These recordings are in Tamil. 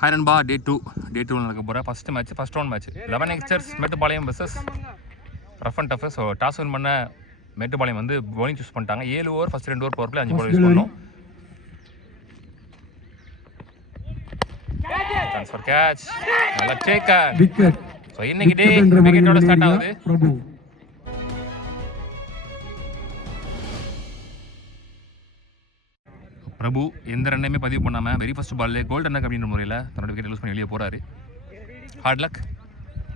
ஹாய் நண்பா, டே 2 நடக்க போகிற first round match 11 youngsters Mettupalayam versus rough and tough. So toss win பண்ண மேட்டுப்பாளையம் வந்து பவுலிங் சூஸ் பண்ணிட்டாங்க. 7 over first 2 over power play 5 பால் யூஸ் பண்ணோம். சான்ஸ் ஃபார் கேட்ச், நல்ல டேக்கன். ஸோ இன்னைக்கு டே விக்கெட்டோட ஸ்டார்ட் ஆகுது. பிரபு எந்த ரன்னையுமே பதிவு பண்ணாமல் வெரி ஃபஸ்ட் பால்லே கோல்டன் டக் அப்படின்ற முறையில் தன்னோட விக்கெட் லூஸ் பண்ணி வெளியே போகிறாரு. Hard luck.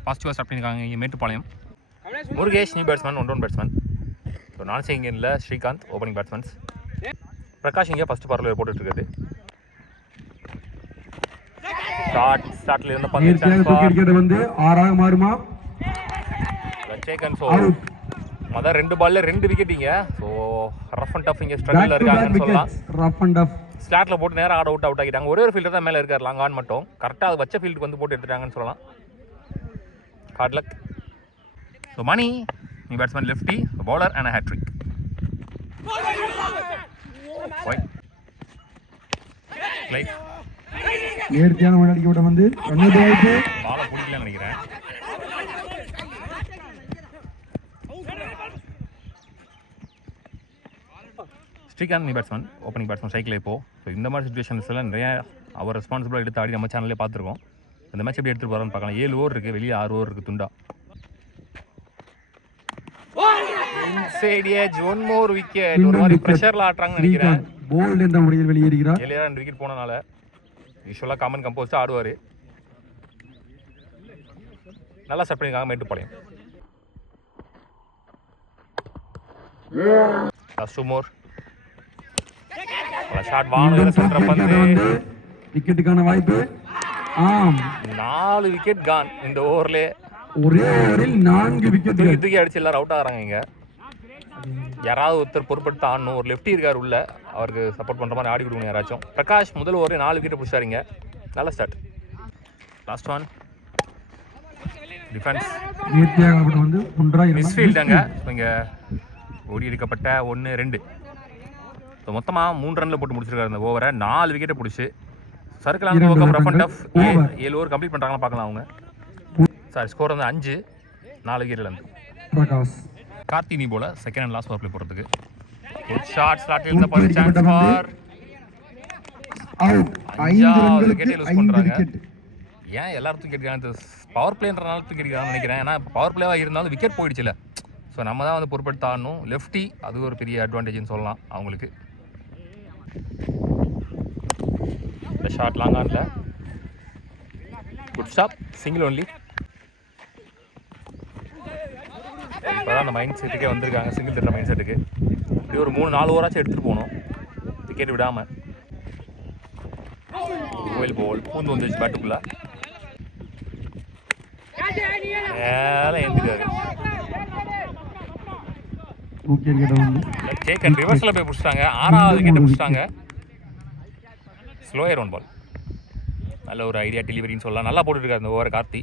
பாசிட்டிவாக ஸ்டார்ட் பண்ணியிருக்காங்க இங்கே Mettupalayam. Murugesh new batsman, 1 round batsman. So நான் இங்கே ஸ்ரீகாந்த் ஓப்பனிங் பேட்ஸ்மேன்ஸ். பிரகாஷ் இங்கே ஃபஸ்ட் பார்ல போட்டுட்ருக்காரு. ஸ்டார்ட்ல இருந்த மொதல் 2 பால்ல 2 விக்கெட்டிங்க. ஸோ ரஃப் அண்ட் டஃப் இங்கே ஸ்ட்ரகிளில் இருக்காங்கன்னு சொல்லலாம். ரஃப் அண்ட் டஃப் ஸ்லாட்டில் போட்டு நேராக அவுட் ஆகிட்டாங்க. ஒரே ஒரு ஃபீல்டர் தான் மேலே இருக்கார், லாங் ஆன் மட்டும். கரெக்டாக அது வச்ச ஃபீல்டுக்கு வந்து போட்டு எடுத்துட்டாங்கன்னு சொல்லலாம். Hard luck. ஸோ மணி நீ batsman lefty, bowler and hat-trick. நேர்த்தியான முன்னாடி விட வந்து பாலை பிடிக்கலன்னு நினைக்கிறேன். ஸ்ரீகாந்த் நீ பேட்ஸ்மேன் ஓப்பனிங் பேட்ஸ்மேன் சைக்கிள். இப்போ ஸோ இந்த மாதிரி சுச்சுவேஷன்ஸ்லாம் நிறைய அவர் ரெஸ்பான்சிபிளாக எடுத்து ஆடி நம்ம சேனல்லே பார்த்துருக்கோம். இந்த மேட்ச் எப்படி எடுத்துகிட்டு போகிறான்னு பார்க்கலாம். 7 ஓவர் இருக்குது, வெளியே 6 ஓவர் இருக்குது. துண்டா ஒன் மோர் விக்கெட். ஒரு மாதிரி ப்ரெஷரில் ஆட்டுறாங்கன்னு நினைக்கிறேன். போல்ட் என்ற முறையில் வெளியேறுகிறார். 2 விக்கெட் போனனால யூஸ்வலாக காமன் கம்போஸ்டாக ஆடுவார். நல்லா ஸ்டார்ட் பண்ணியிருக்காங்க மேட்டுப்பாளையம். சுமோர் ஷாட் வானூர் சென்ற பந்து, விக்கெட்டுக்கான வாய்ப்பு. 4 விக்கெட் கான் இந்த ஓவர்லே. ஒரே ஓவரில் 4 விக்கெட் தூக்கி அடிச்சு எல்லாரும் அவுட் ஆகிறாங்க. இங்கே யாராவது ஒருத்தர் பொறுப்பெடுத்து ஆடணும். ஒரு லெஃப்டி இருக்கார் உள்ள, அவருக்கு சப்போர்ட் பண்ணுற மாதிரி ஆடி கொடுக்கணும் யாராச்சும். பிரகாஷ் முதல் ஓவரே 4 விக்கெட் பிடிச்சாருங்க. நல்ல ஸ்டார்ட். லாஸ்ட் ஒன் டிஃபென்ஸ் மிஸ்ஃபீல்டுங்க. இங்கே ஓடி எடுக்கப்பட்ட 1, 2. ஸோ மொத்தமாக 3 ரனில் போட்டு முடிச்சிருக்காரு இந்த ஓவரை. 4 விக்கெட்டை பிடிச்சி சர்க்கிளான rough and tough 7 over complete பண்ணுறாங்களா பார்க்கலாம் அவங்க. சாரி, ஸ்கோர் வந்து 5, 4 விக்கெட்லேருந்து. கார்த்தினி போல second and last over play போகிறதுக்கு குட் ஷாட். ஸ்லாட்டில் இருந்த பால் சான்ஸ் ஃபார் அவுட். 5 விக்கெட்டை லூஸ் பண்ணுறாங்க. ஏன் எல்லாரும் தூக்கி அடிக்கிறாங்க? பவர் பிளேன்றனால தூக்கி அடிக்கிறாங்கன்னு நினைக்கிறேன். ஏன்னா பவர் பிளேவாக இருந்தாலும் விக்கெட் போயிடுச்சுல. ஸோ நம்ம தான் வந்து பொறுப்பெடுத்து ஆடணும். லெஃப்டி, அது ஒரு பெரிய அட்வான்டேஜ்னு சொல்லலாம் அவங்களுக்கு. இந்த ஷாட் லாங் ஆன்ல குட் ஸ்டாப், சிங்கிள் ஒன்லி. இப்போ தான் அந்த மைண்ட் செட்டுக்கே வந்திருக்காங்க, சிங்கிள் தட்டுற மைண்ட் செட்டுக்கு. இப்படி ஒரு 3-4 ஓவராச்சும் எடுத்துகிட்டு போகணும் விக்கெட் விடாமல். கோயில் போல் பூந்து வந்துச்சு பேட்டுக்குள்ளே, மேலே எழுந்துக்காரு. கேக்கன் ரிவர்ஸில் போய் பிடிச்சிட்டாங்க. 6வது விக்கெட்டை பிடிச்சிட்டாங்க. Slower 1 ball. நல்ல ஒரு ஐடியா டெலிவரின்னு சொல்லலாம். நல்லா போட்டுருக்காரு இந்த ஓவர் கார்த்தி.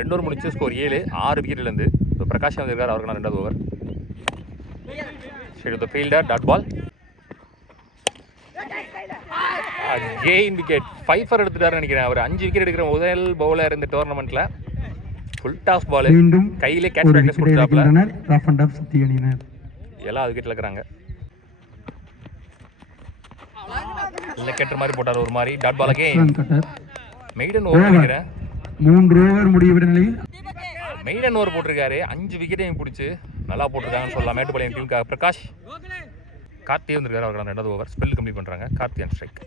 2 ஓவர் முடிச்சு ஸ்கோர் 7, 6 விக்கெட்லேருந்து. இப்போ பிரகாஷ் வந்திருக்காரு, அவருக்கு 2வது ஓவர். சரி, the fielder dot ball. Again wicket. 5 எடுத்துட்டாருன்னு நினைக்கிறேன். அவர் 5 விக்கெட் எடுக்கிற முதல் பவுலர் இந்த டோர்னமெண்ட்டில். ஃபுல் டாஸ் பால், கையிலே கேட்ச் ப்ராக்டிஸ் கொடுத்தாப்ல. எல்லாம் விக்கெட்டில் இருக்கிறாங்க. இல்லை கெட்டுற மாதிரி போட்டார் ஒரு மாதிரி. Dot ball again. Maiden over நினைக்கிறேன். 3 ஓவர் முடிவிட நிலையில் மெய்டன் ஓவர் போட்டிருக்காரு. 5 விக்கெட்டையும் பிடிச்சி நல்லா போட்டிருக்காங்கன்னு சொல்லலாம் மேட்டுப்பாளையம் டீமுக்காக. பிரகாஷ் கார்த்தி வந்திருக்காரு, அவருக்கு 2வது ஓவர். ஸ்பெல் கம்ப்ளீட் பண்ணுறாங்க. Karthi and strike.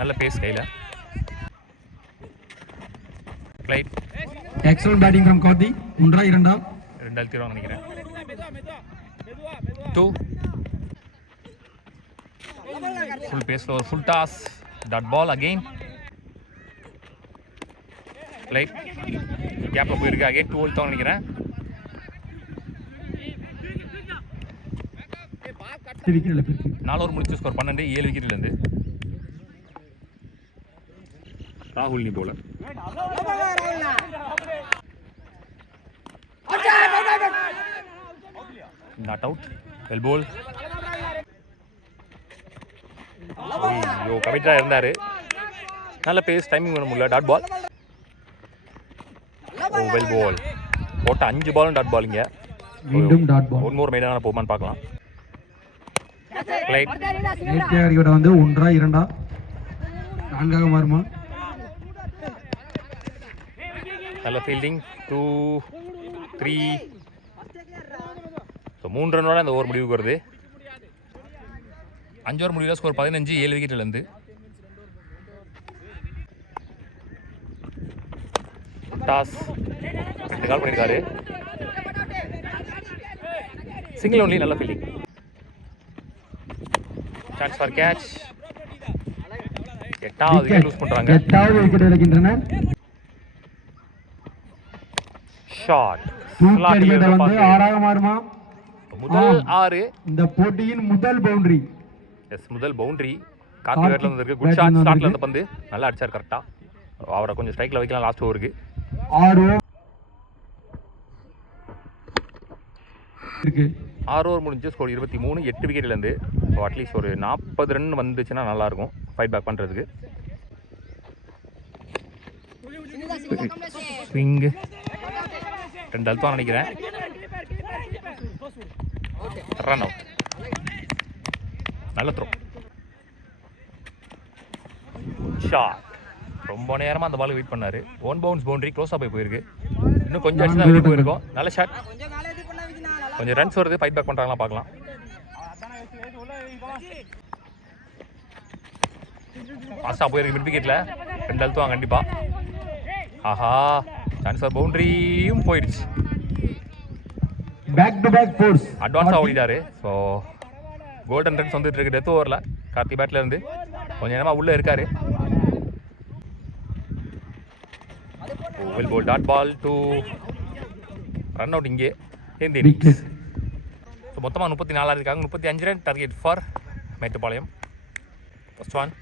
நல்ல பேஸ் கையில். Excellent batting from Karthi. 1-2 அழுத்திடுவாங்க நினைக்கிறேன். 2 ஃபுல் பேஸ்ல ஒரு full toss. Dot ball again. Light கேப்பில் போயிருக்கு. அகெயின் 2 தான் நினைக்கிறேன். நாலு ஓவர் முடிச்சு ஸ்கோர் 12, 7 விக்கெட்லேருந்து. ராகுல் நீ போல. Not out. Well bowl. ஐயோ கமிட்டடாக இருந்தார். நல்ல பேஸ், டைமிங் பண்ண முடியல. Dot ball. Oh well ball. போட்ட 5 பாலும் டாட் பாலுங்க. மீண்டும் டாட் பால். ஒன் மோர் மைதான போமான்னு பார்க்கலாம். நேற்றைய அறிக்கை வந்து 1 2 4 மாறுமா? நல்ல ஃபீல்டிங். 2 3. ஸோ 3 ரன்னோட அந்த ஓவர் முடிவுக்கு வருது. 5 ஓவர் முடிவில் ஸ்கோர் 15, 7 விக்கெட்லேருந்து. டாஸ் 2 கால் பண்ணியிருக்காரு. Single only. நல்ல ஃபீல்டிங். Chance for catch. 8வது விக்கெட் லூஸ் பண்ணுறாங்க. 8வது விக்கெட் இழக்கின்றன. ஷாட். வந்து 6 மாறுமா? முதல் 6. இந்த போட்டியின் முதல் பவுண்டரி. எஸ், முதல் பவுண்டரி. கார்த்திக் பேட்ல வந்திருக்கு. Good shot. ஸ்டார்ட்ல அந்த பந்து நல்லா அடிச்சார் கரெக்டா. அவரை கொஞ்சம் ஸ்ட்ரைக்ல வைக்கலாம் லாஸ்ட் ஓவருக்கு. 6 இருக்கு. 6 ஓவர் முடிஞ்சு ஸ்கோர் 23, 8 விக்கெட்லேருந்து. ஸோ அட்லீஸ்ட் ஒரு 40 ரன் வந்துச்சுன்னா நல்லாயிருக்கும் ஃபைட் பேக் பண்ணுறதுக்கு. ஸ்விங்கு 2 அழுத்தம் நினைக்கிறேன். Run out. நல்ல த்ரோ. ஷாட். ரொம்ப நேரமாக அந்த பால் வெயிட் பண்ணார். 1 பவுன்ஸ் பவுண்டரி க்ளோஸாக போயிருக்கு. இன்னும் கொஞ்சம் அடிச்சு தான் வெளியே போயிருக்கோம். நல்ல ஷாட். கொஞ்சம் ரன்ஸ் வருது. ஃபைட் பேக் பண்ணுறாங்களா பார்க்கலாம். ஃபாஸ்ட்டாக போயிருக்கு மிட் விக்கெட்டில். 2 அழுத்துவாங்க கண்டிப்பாக. ஆஹா, சான்ஸ் ஃபார் பவுண்டரியும் போயிடுச்சு. Back to back fours. அட்வான்ஸாக ஓடிட்டாரு. ஸோ கோல்டன் ரன்ஸ் வந்துட்டு இருக்கு டெத் ஓவரில். கார்த்திக் பேட்ல இருந்து கொஞ்சம் நேரமாக உள்ளே இருக்காரு. Well ball. Dot ball to run out. இங்கே ஹிந்தி இன்னிங்ஸ். ஸோ மொத்தமாக 34 இருக்காங்க. 35 run target for Mettupalayam. First one.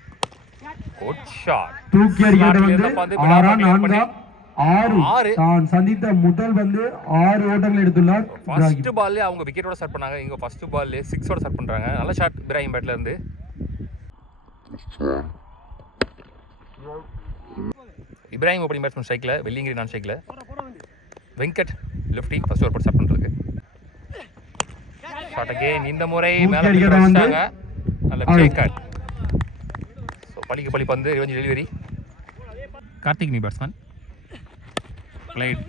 Good shot. தூக்கி அடிக்கிறது 6 தான் சந்தித்த முதல் வந்து 6 ஓட்டங்கள் எடுத்துள்ளார். ஃபர்ஸ்ட் பால்லே அவங்க விக்கெட்டோட ஸ்டார்ட் பண்ணாங்க. இங்க ஃபர்ஸ்ட் பால்லே 6ஓட ஸ்டார்ட் பண்றாங்க. நல்ல ஷாட் இப்ராஹிம் பேட்ல இருந்து. இப்ராஹிம் ஓப்பனிங் பேட்ஸ்மேன் ஸ்ட்ரைக்ல, வெள்ளிங்கிரி நான் ஸ்ட்ரைக்ல. வெங்கட் லெஃப்டி ஃபர்ஸ்ட் ஓவர் போட்டு ஸ்டார்ட் பண்றதுக்கு. Shot again. இந்த முறை மேல வந்தாங்க. நல்ல டேக் கட். சோ பலிக்கு பலி பந்து ரிவெஞ்ச் டெலிவரி. கார்த்திக் நீ பேட்ஸ்மேன். பிளேட்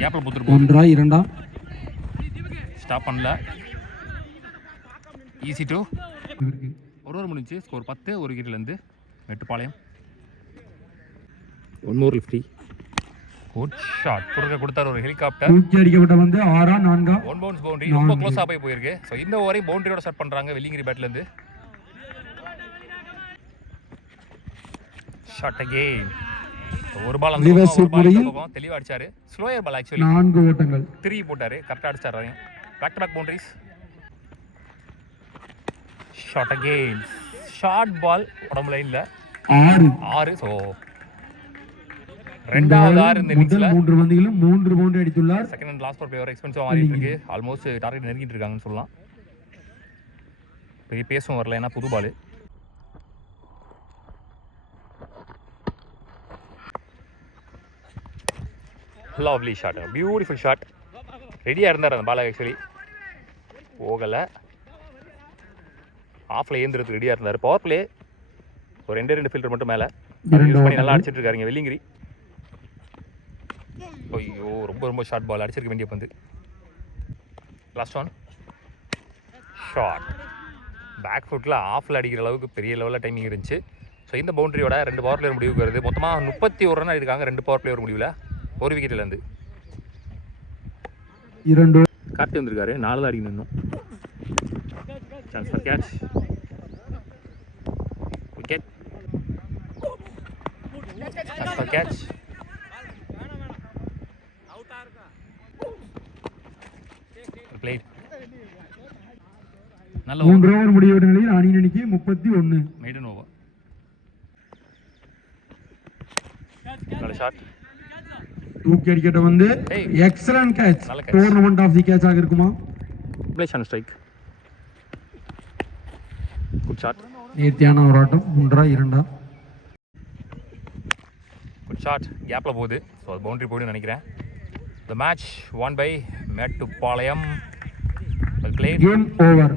கேப்ல போட்டுரு. 1 2 ஸ்டாப் பண்ணல. Easy two. ஒரு ஓவர் முடிஞ்சு ஸ்கோர் 10, 1 விக்கெட்ல இருந்து மேட்டுப்பாளையம். 1 மோர் லிஃப்டி. Good shot. குறுக்க கொடுத்தார் ஒரு ஹெலிகாப்டர். தூக்கி அடிக்கப்பட்ட வந்து 6 4. 1 பவுன்ஸ் பவுண்டரி. ரொம்ப க்ளோஸா போயிருக்கு. சோ இந்த ஓவரையும் பவுண்டரியோட ஸ்டார்ட் பண்றாங்க வெள்ளிங்கிரி பேட்ல இருந்து. Shot again. ஒரு பால் அந்த பக்கம் தெளிவா அடிச்சாரு. ஸ்லோயர் பால் ஆக்சுவலி. 4 ஓட்டங்கள். 3 போட்டாரு. கரெக்டா அடிச்சாரு. Back to back boundaries. Shot again. Short ball உடம்புல இல்ல. 6. சோ ரெண்டாவது 6 இந்த இன்னிங்ஸ்ல 3 பந்துகளிலும் 3 பவுண்டரி அடித்துள்ளார். செகண்ட் அண்ட் லாஸ்ட் பிளேயர் எக்ஸ்பென்சிவா மாறிட்டு இருக்கு. ஆல்மோஸ்ட் டார்கெட் நெருங்கிட்டு இருக்காங்கன்னு சொல்லலாம். பெரிய பேசும் வரல ஏன்னா புது ball. Lovely shot. Beautiful shot. ரெடியாக இருந்தார் அந்த பால் ஆக்சுவலி. போகலை. ஆஃப்ல ஏந்திரத்துக்கு ரெடியாக இருந்தார். பவர் பிளே ஒரு 2 ஃபில்டர் மட்டும் மேலே யூஸ் பண்ணி நல்லா அடிச்சிட்டு இருக்காருங்க வெள்ளிங்கிரி. ஐயோ ரொம்ப ஷார்ட் பால் அடிச்சிருக்க வேண்டிய பந்து. Last one. ஷார்ட். பேக் ஃபுட்டில் ஆஃபில் அடிக்கிற அளவுக்கு பெரிய லெவலில் டைமிங் இருந்துச்சு. ஸோ இந்த பவுண்டரியோட 2 பவர் பிளேயர் முடிவுக்கு வருது. மொத்தமாக 31 ரன் இருக்காங்க 2 பவர் பிளேயர் முடிவில். 1 விக்கெட்லேருந்து 2. கார்த்தி வந்திருக்காரு. 4 தான் அடிக்கணும் இன்னும். Chance for catch. Wicket. Chance for catch. Played. நல்ல 3 ஓவர் முடிவுடைய நிலையில் அணி அணிக்கு 31. Maiden over. நல்ல ஷாட். தூக்கி அடிக்கட்ட வந்து excellent catch. Tournament of the catch ஆக இருக்குமா? Plays on strike. Good shot. நேர்த்தியான ஒரு ஆட்டம் 3-2. குட் ஷாட் கேப்பில் போகுது. ஸோ அது பவுண்டரி போய்டுன்னு நினைக்கிறேன். The match one by Mettupalayam. Game over.